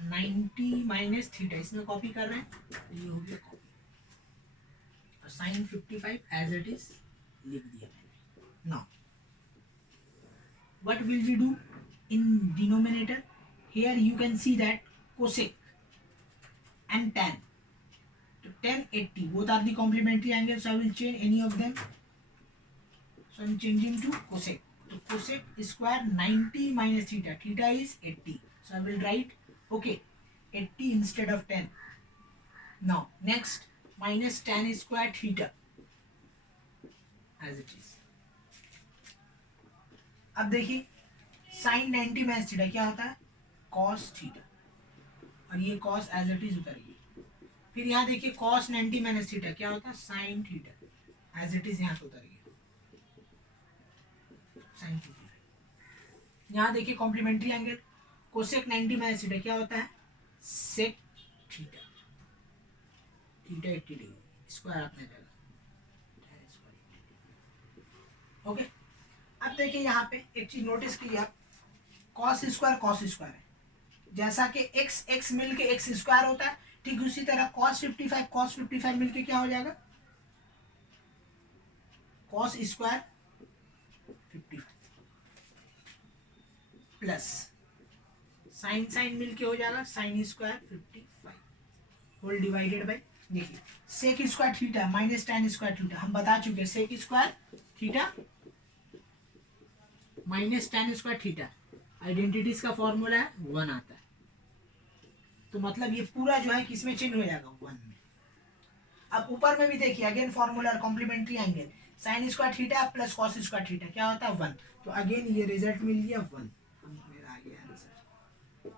90 माइनस थीटा इसमें कॉपी कर रहे हैं, ये हो गया कॉपी, और साइन 55 एज इट इज लिख दिया मैंने। Now what will we do in denominator? Here you can see that cosec and tan. So tan 80 both are the complementary angles, so I will change any of them. So I am changing to cosec. So cosec square 90 minus theta, theta is 80, so I will write okay 80 instead of 10. Now next minus tan square theta as it is. अब देखिए sign 90 minus theta क्या होता है, cos theta, और ये cos as it is उतर गई। फिर यहाँ देखिए कॉस 90 माइनस थीटा क्या होता है, sine theta as it is यहाँ पे उतर गया, साइन थीटा। यहाँ देखिए complementary angle cosec 90 minus theta क्या होता है, sec theta, theta 80 degree, square अपने जगह। ओके, अब देखिए यहाँ पे एक चीज नोटिस कीजिए आप, कॉस स्क्वायर है, जैसा कि एक्स एक्स मिलके एक्स स्क्वायर होता है, ठीक उसी तरह कॉस 55 मिलके क्या हो जाएगा, कॉस स्क्वायर 55 प्लस साइन मिलके हो जाएगा sine square 55 whole divided by, देखिए sec square theta minus tan square theta हम बता चुके हैं, sec square theta minus tan square theta, identities का फॉर्मूला है 1 आता है, तो मतलब ये पूरा जो है किसमें चेंज हो जाएगा 1 में। अब ऊपर में भी देखिए again formula complementary angle sine square theta plus cos square theta क्या होता है 1, तो अगेन ये रिजल्ट मिल गया 1, मेरा आ गया आंसर।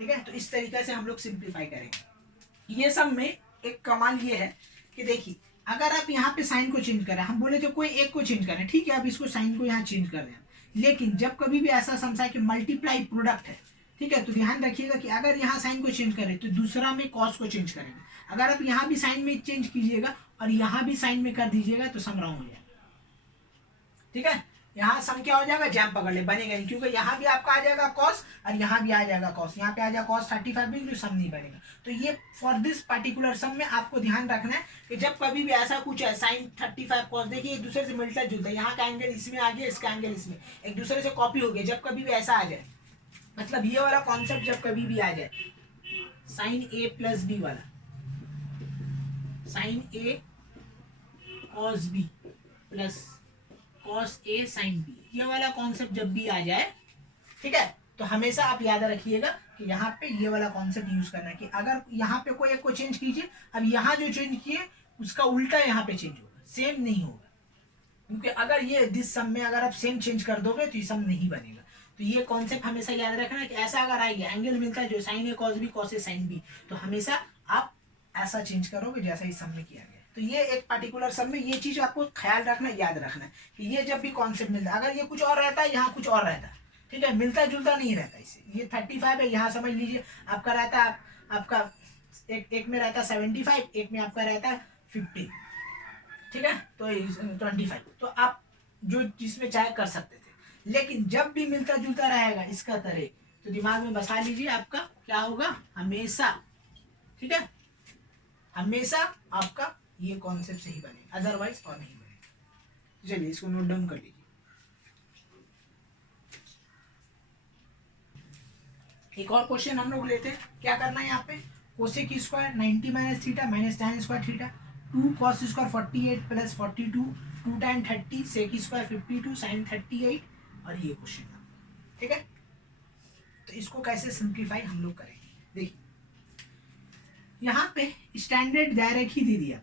ठीक है, तो इस तरीके से हम लोग सिंप्लीफाई करेंगे। ये सब में एक कमाल ये है कि देखिए अगर आप यहाँ पे साइन को चेंज करें, हम बोले तो कोई एक को चेंज करें, ठीक है, आप इसको साइन को यहाँ चेंज कर दें, लेकिन जब कभी भी ऐसा समझा कि मल्टीप्लाई प्रोडक्ट है ठीक है, तो ध्यान रखिएगा कि अगर यहाँ साइन को चेंज करें तो दूसरा में कॉस को चेंज करेंगे। अगर आप यहाँ भी साइन में चेंज कीजिएगा और यहाँ भी साइन में कर दीजिएगा तो सम रॉन्ग हो जाएगा। ठीक है, यहाँ सम क्या हो जाएगा, जैम पकड़ ले, बनेगा नहीं, क्योंकि यहाँ भी आपका आ जाएगा कॉस और यहाँ भी आ जाएगा कॉस, यहाँ पे आ जाएगा कॉस 35 भी, तो सम नहीं बनेगा। तो ये फॉर दिस पर्टिकुलर सम में आपको ध्यान रखना है कि जब कभी भी ऐसा कुछ है साइन 35 कॉस, देखिए एक दूसरे से मिलता जुलता है, यहाँ का एंगल इसमें आ गया, इसका एंगल इसमें, एक दूसरे से कॉपी हो गया, जब कभी भी ऐसा आ जाए, मतलब ये वाला कॉन्सेप्ट जब कभी भी आ जाए, साइन ए प्लस बी वाला, sign A cos B plus cos A sine B, ये वाला कॉन्सेप्ट जब भी आ जाए, ठीक है, तो हमेशा आप याद रखिएगा कि यहाँ पे ये वाला कॉन्सेप्ट यूज करना है कि अगर यहाँ पे कोई एक को चेंज कीजिए, अब यहाँ जो चेंज किए उसका उल्टा यहाँ पे चेंज होगा, सेम नहीं होगा, क्योंकि अगर ये दिस सम में अगर आप सेम चेंज कर दोगे तो ये सम नहीं बनेगा। तो ये कॉन्सेप्ट हमेशा याद रखना कि ऐसा अगर आएगा एंगल मिलता है जो sign A cos B cos A sine B, तो हमेशा आप ऐसा चेंज करोगे जैसा इस सम में किया गया। तो ये एक पर्टिकुलर सम में ये चीज आपको ख्याल रखना, याद रखना है कि ये जब भी कॉन्सेप्ट मिलता है, अगर ये कुछ और रहता है यहाँ कुछ और रहता है, ठीक है, मिलता जुलता नहीं रहता इससे। ये 35 है, यहाँ समझ लीजिए आपका रहता है, आपका एक में रहता है 75, एक में आपका रहता है 50, ठीक है, तो 25, तो आप जो जिसमें चाहे कर सकते थे, लेकिन जब भी मिलता जुलता रहेगा इसका तरह, तो दिमाग में बसा लीजिए आपका क्या होगा, हमेशा, ठीक है, हमेशा आपका ये कॉन्सेप्ट सही बनेगा, अदरवाइज और नहीं बनेगा। चलिए इसको नोट डाउन कर लीजिए। एक और क्वेश्चन हम लोग लेते हैं, क्या करना है यहाँ पे, cosec square 90 minus theta minus tan square theta, 2 cos square 48 plus 42, 2 tan 30 sec square 52 sin 38, और ये क्वेश्चन, ठीक है। तो इसको कैसे सिंप्लीफाई हम लोग करेंगे, देखिए यहाँ पे स्टैंडर्ड डायरेक्ट ही दे दिया,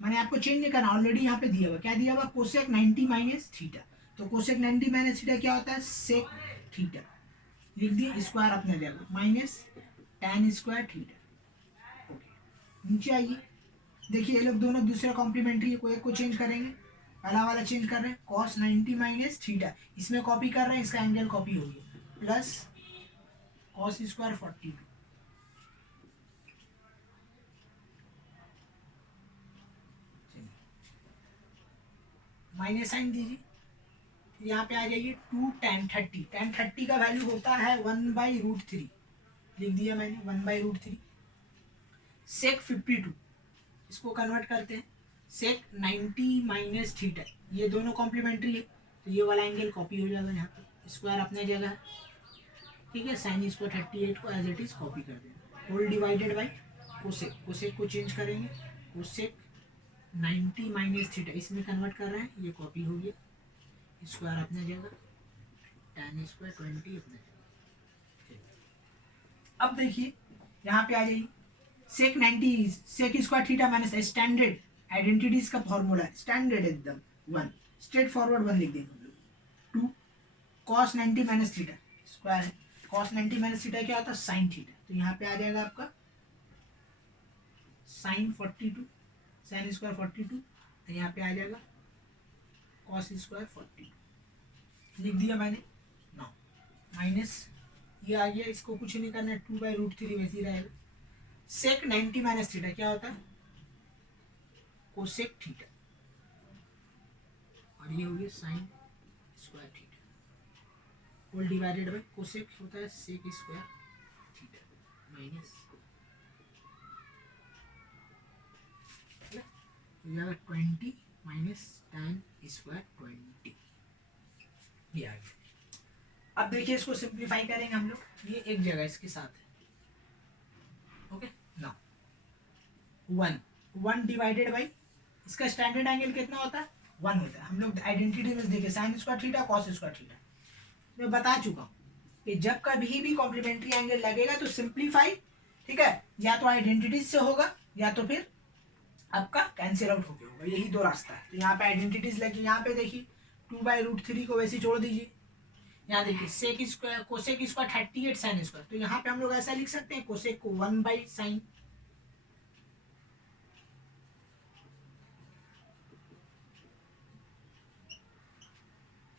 मैंने आपको चेंज नहीं करना, ऑलरेडी यहाँ पे दिया हुआ, क्या दिया हुआ, कोसेक 90 माइनस थीटा, तो कोसेक 90 माइनस थीटा क्या होता है, सेक थीटा, लिख दिया, स्क्वायर अपने जगह minus tan square theta. Okay, नीचे आइए, देखिए ये लोग दोनों दूसरे कॉम्प्लीमेंट्री है, कोई एक को चेंज करेंगे, पहला वाला चेंज कर रहे हैं, cos 90 माइनस थीटा, इसमें कॉपी कर रहे हैं, इसका एंगल कॉपी हो गया, plus cos square 42, minus sine दीजिए, यहाँ पे आ जाइए 2 tan 30, tan 30 का वैल्यू होता है 1/√3, लिख दिया मैंने 1/√3, सेक 52, इसको कन्वर्ट करते हैं, सेक 90 माइनस थीटा, ये दोनों कॉम्प्लीमेंट्री है, तो ये वाला एंगल कॉपी हो जाएगा यहाँ पे, स्क्वायर अपने जगह है, ठीक है, साइन स्क्वायर 38 को एज इट इज कॉपी कर देंगे, whole divided by cosec, cosec को चेंज करेंगे, कोसेक 90 माइनस थीटा इसमें कन्वर्ट कर रहे हैं, ये कॉपी हो गया, स्क्वायर अपने जगह, tan स्क्वायर 20 अपने जगह। अब देखिए यहाँ पे आ जाइए, sec 90 sec square theta minus standard identities का फॉर्मूला, स्टैंडर्ड एकदम 1, स्ट्रेट फॉरवर्ड 1 लिख देंगे हम लोग, 2 cos 90 माइनस थीटा स्क्वायर है, cos 90 माइनस थीटा क्या होता है, साइन थीटा, तो यहाँ पे आ जाएगा आपका साइन 42, साइन स्क्वायर 42, यहाँ पे आ जाएगा cos स्क्वायर 42, लिख दिया मैंने, नाउ माइनस ये आ गया, इसको कुछ नहीं करना है, 2/√3 वैसे ही रहेगा, सेक 90 माइनस थीटा क्या होता है, कोसेक थीटा, और ये हो गया sine square theta, whole divided by cosec होता है sec square theta minus 20 minus tan square 20, ये आ गया। अब देखिए इसको सिंप्लीफाई करेंगे हम लोग, ये एक जगह इसके साथ है, ओके, नाउ 1 डिवाइडेड बाई, इसका स्टैंडर्ड एंगल कितना होता है, 1 होता है, हम लोग आइडेंटिटी में देखे sign square theta cos square theta, मैं बता चुका हूँ कि जब कभी भी कॉम्प्लीमेंट्री एंगल लगेगा तो सिंप्लीफाई, ठीक है, या तो आइडेंटिटीज से होगा या तो फिर आपका कैंसिल आउट होके होगा, यही दो रास्ता है। तो यहाँ पे आइडेंटिटीज लगी, यहाँ पे देखिए 2/√3 को वैसे छोड़ दीजिए, यहाँ देखिए sec square cosec square 38 sine square, तो यहाँ पे हम लोग ऐसा लिख सकते हैं, कोसेक को 1/sin,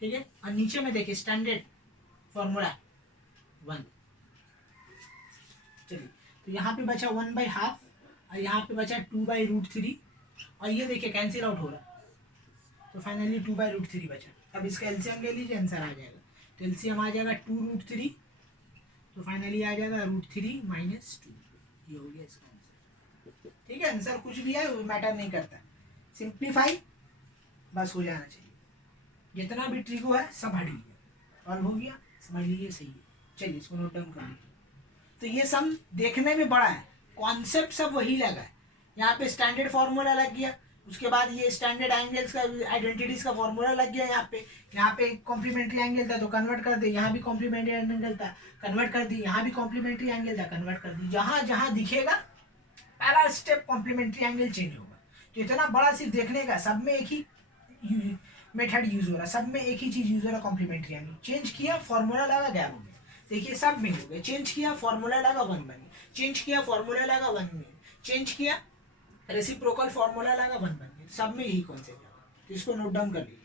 ठीक है, और नीचे में देखिए स्टैंडर्ड फॉर्मूला 1, चलिए, तो यहाँ पे बचा 1/2 और यहाँ पे बचा 2/√3 और ये देखिए कैंसिल आउट हो रहा है, तो फाइनली 2/√3 बचा। अब इसका एलसीएम ले लीजिए, आंसर आ जाएगा। तो एलसीएम आ जाएगा 2√3, तो फाइनली आ जाएगा √3 - 2, ये हो गया इसका आंसर। ठीक है, आंसर कुछ भी है वो मैटर नहीं करता, सिंप्लीफाई बस हो जाना चाहिए। जितना भी ट्रिको है सब हट गया, ऑल्व हो गया, समझ लीजिए सही है। चलिए इसको नोट डाउन कर लीजिए। तो ये सम देखने में बड़ा है, कॉन्सेप्ट सब वही लगा है। यहाँ पे स्टैंडर्ड फार्मूला लग गया, उसके बाद ये स्टैंडर्ड एंगल्स का आइडेंटिटीज का फार्मूला लग गया। यहाँ पे कॉम्प्लीमेंट्री एंगल था तो कन्वर्ट कर दे, यहाँ भी कॉम्प्लीमेंट्री एंगल था कन्वर्ट कर दी, यहाँ भी कॉम्प्लीमेंट्री एंगल था कन्वर्ट कर दी। जहाँ जहाँ दिखेगा पहला स्टेप कॉम्प्लीमेंट्री एंगल चेंज होगा। तो इतना बड़ा सिर्फ देखने का, सब में एक ही मेथड यूज हो रहा है, सब में एक ही चीज यूज हो रहा है, कॉम्प्लीमेंट्री एंगल। चेंज किया फॉर्मूला लगा गैप हो गया, देखिए सब में हो गया। चेंज किया फॉर्मूला लगा 1 बन गया, चेंज किया फॉर्मूला लगा 1 में, चेंज किया रेसिप्रोकल फॉर्मूला लगा 1 बन गया। सब में यही कॉन्सेप्ट है, तो इसको नोट डाउन कर लीजिए।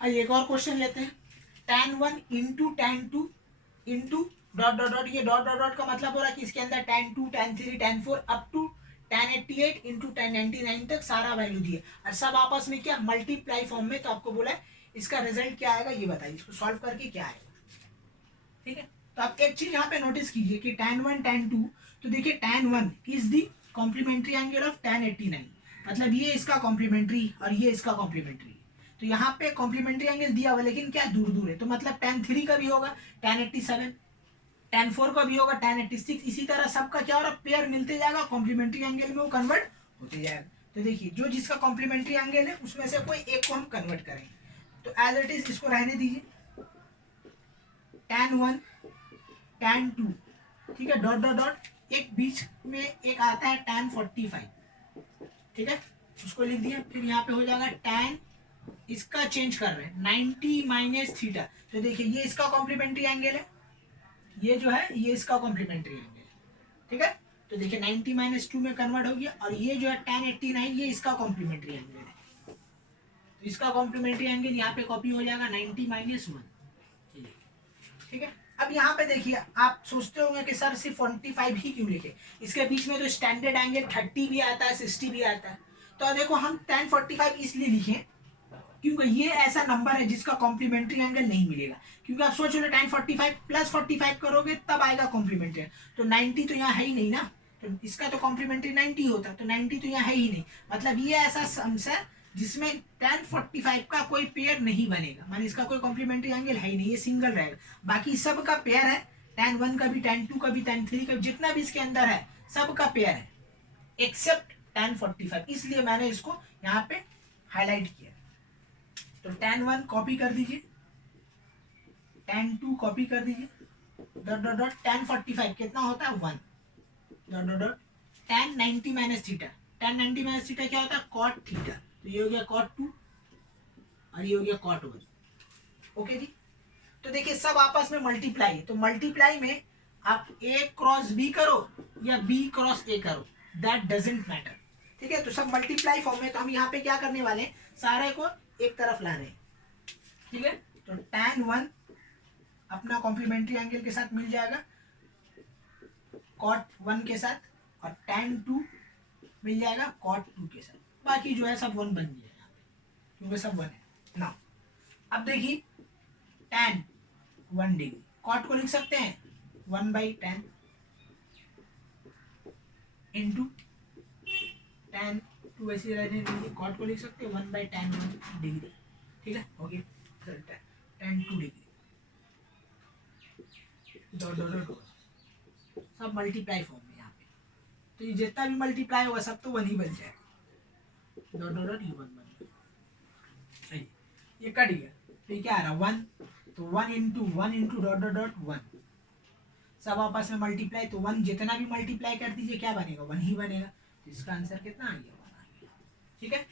आइए एक और क्वेश्चन लेते हैं। tan 1 into tan 2 into dot dot dot, ये डॉट डॉट डॉट का मतलब हो रहा है कि इसके अंदर tan 2 tan 3 tan 4 up to tan 88 into tan 99 तक सारा वैल्यू दिए और सब आपस में क्या मल्टीप्लाई फॉर्म में। तो आपको बोला है इसका रिजल्ट क्या आएगा ये बताइए, इसको सॉल्व करके क्या आएगा। ठीक है, तो आप एक चीज यहाँ पे नोटिस कीजिए कि tan 1 tan 2, तो देखिए tan 1 is the complementary angle of tan 89, मतलब ये इसका कॉम्प्लीमेंट्री और ये इसका कॉम्प्लीमेंट्री। तो यहाँ पे कॉम्प्लीमेंट्री एंगल दिया हुआ लेकिन क्या दूर दूर है, तो मतलब tan 3 का भी होगा tan 87, tan 4 का भी होगा tan 86, इसी तरह सबका क्या हो रहा है पेयर मिलते जाएगा, कॉम्प्लीमेंट्री एंगल में वो कन्वर्ट होते जाएगा। तो देखिए जो जिसका कॉम्प्लीमेंट्री एंगल है उसमें से कोई एक को हम कन्वर्ट करेंगे, तो एज इट इज इसको रहने दीजिए tan 1 tan 2, ठीक है, डॉट डॉट डॉट, एक बीच में एक आता है tan 45, ठीक है, उसको लिख दिया। फिर यहाँ पे हो जाएगा tan, इसका चेंज कर रहे हैं 90 - थीटा, तो देखिए ये इसका कॉम्प्लीमेंट्री एंगल है, ये जो है ये इसका कॉम्प्लीमेंट्री एंगल है, ठीक है। तो देखिए 90 - 2 में कन्वर्ट हो गया और ये जो है tan 89 ये इसका कॉम्प्लीमेंट्री एंगल है, तो इसका कॉम्प्लीमेंट्री एंगल यहाँ पे कॉपी हो जाएगा 90 - 1, ठीक है। अब यहाँ पे देखिए आप सोचते होंगे कि सर सिर्फ 45 ही क्यों लिखे, इसके बीच में तो स्टैंडर्ड एंगल 30 भी आता है 60 भी आता है। तो देखो हम tan 45 इसलिए लिखे क्योंकि ये ऐसा नंबर है जिसका कॉम्प्लीमेंट्री एंगल नहीं मिलेगा, क्योंकि आप सोच लो tan 45 + 45 करोगे तब आएगा कॉम्प्लीमेंट्री, तो 90 तो यहाँ है ही नहीं ना, तो इसका तो कॉम्प्लीमेंट्री 90 होता, तो 90 तो यहाँ है ही नहीं, मतलब ये ऐसा सम्स है जिसमें tan 45 का कोई पेयर नहीं बनेगा, माने इसका कोई कॉम्प्लीमेंट्री एंगल है ही नहीं, ये सिंगल रहेगा। बाकी सब का पेयर है, tan 1 का भी tan 2 का भी tan 3 का भी, जितना भी इसके अंदर है सब का पेयर है एक्सेप्ट tan 45, इसलिए मैंने इसको यहाँ पे हाईलाइट किया। तो tan 1 कॉपी कर दीजिए, tan 2 कॉपी कर दीजिए, डॉट डॉट डॉट tan 45 कितना होता है 1, dot dot dot tan 90 - theta, tan 90 - theta क्या होता है cot थीटा, तो ये हो गया cot 2 और ये हो गया cot 1, ओके जी। तो देखिए सब आपस में मल्टीप्लाई है, तो मल्टीप्लाई में आप a क्रॉस b करो या b क्रॉस a करो, दैट डजंट मैटर, ठीक है। तो सब मल्टीप्लाई फॉर्म में, तो हम यहाँ पे क्या करने वाले हैं सारे को एक तरफ ला रहे हैं, ठीक है। तो tan 1 अपना कॉम्प्लीमेंट्री एंगल के साथ मिल जाएगा cot 1 के साथ, और tan 2 मिल जाएगा cot 2 के साथ, बाकी जो है सब 1 बन जाएगा क्योंकि सब 1 है ना। अब देखिए tan 1 डिग्री, cot को लिख सकते हैं 1/tan इंटू tan 2 ऐसे रहने दीजिए, cot को लिख सकते हैं 1/tan 1 डिग्री, ठीक है, okay. tan 2 degree dot dot dot सब मल्टीप्लाई फॉर्म में यहाँ पे, तो ये जितना भी मल्टीप्लाई होगा सब तो 1 ही बन जाएगा, डॉट डॉट डॉट ये 1 बन गया, ये कट गया, तो ये क्या आ रहा 1, तो 1 इंटू डॉट डॉट डॉट 1, सब आपस में मल्टीप्लाई, तो 1 जितना भी मल्टीप्लाई कर दीजिए क्या बनेगा 1 ही बनेगा, तो इसका आंसर कितना आ गया 1 आ गया, ठीक है।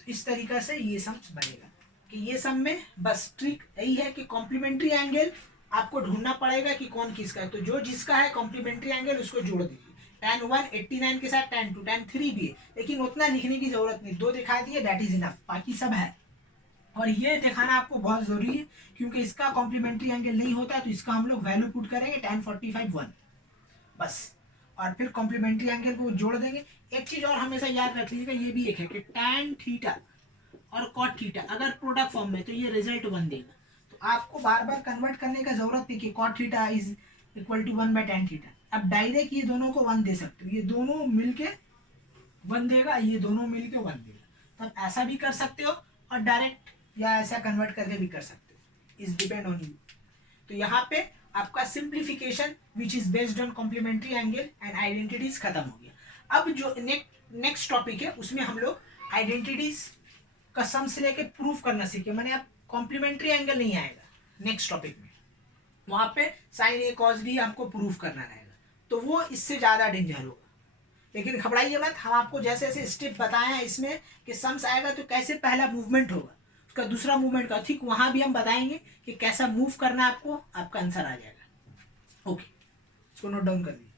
तो इस तरीका से ये सम बनेगा कि ये सम में बस ट्रिक यही है कि कॉम्प्लीमेंट्री एंगल आपको ढूंढना पड़ेगा कि कौन किसका है, तो जो जिसका है कॉम्प्लीमेंट्री एंगल उसको जोड़ दीजिए। tan 1 89 के साथ tan 2 tan 3 भी है, लेकिन उतना लिखने की जरूरत नहीं, 2 दिखा दिए दैट इज इनफ, बाकी सब है, और ये दिखाना आपको बहुत जरूरी है, क्योंकि इसका कॉम्प्लीमेंट्री एंगल नहीं होता तो इसका हम लोग वैल्यू पुट करेंगे tan 45 1 बस, और फिर कॉम्प्लीमेंट्री एंगल को जोड़ देंगे। एक चीज और हमेशा याद रख लीजिएगा, ये भी एक है कि tan थीटा और cot थीटा अगर प्रोडक्ट फॉर्म में तो ये रिजल्ट 1 देगा। तो आपको बार बार कन्वर्ट करने का जरूरत नहीं कि cot theta is equal to 1 by tan थीटा। अब डायरेक्ट ये दोनों को 1 दे सकते हो, ये दोनों मिलके 1 देगा, ये दोनों मिलके 1 देगा। तब ऐसा भी कर सकते हो और डायरेक्ट या ऐसा कन्वर्ट करके भी कर सकते हो, इज डिपेंड ऑन यू। तो यहाँ पे आपका simplification which is based on complementary angle and identities खत्म हो गया। अब जो नेक्स्ट टॉपिक है उसमें हम लोग आइडेंटिटीज का सम से लेके प्रूफ करना सीखे, मैंने अब कॉम्प्लीमेंट्री एंगल नहीं आएगा नेक्स्ट टॉपिक में, वहां पे साइन ए कॉस बी आपको प्रूफ करना रहेगा, तो वो इससे ज्यादा डेंजर होगा। लेकिन घबराइए मत, हम आपको जैसे जैसे स्टेप बताए हैं इसमें कि सम्स आएगा तो कैसे पहला मूवमेंट होगा, उसका दूसरा मूवमेंट का ठीक वहां भी हम बताएंगे कि कैसा मूव करना है आपको, आपका आंसर आ जाएगा। ओके, इसको नोट डाउन कर लीजिए।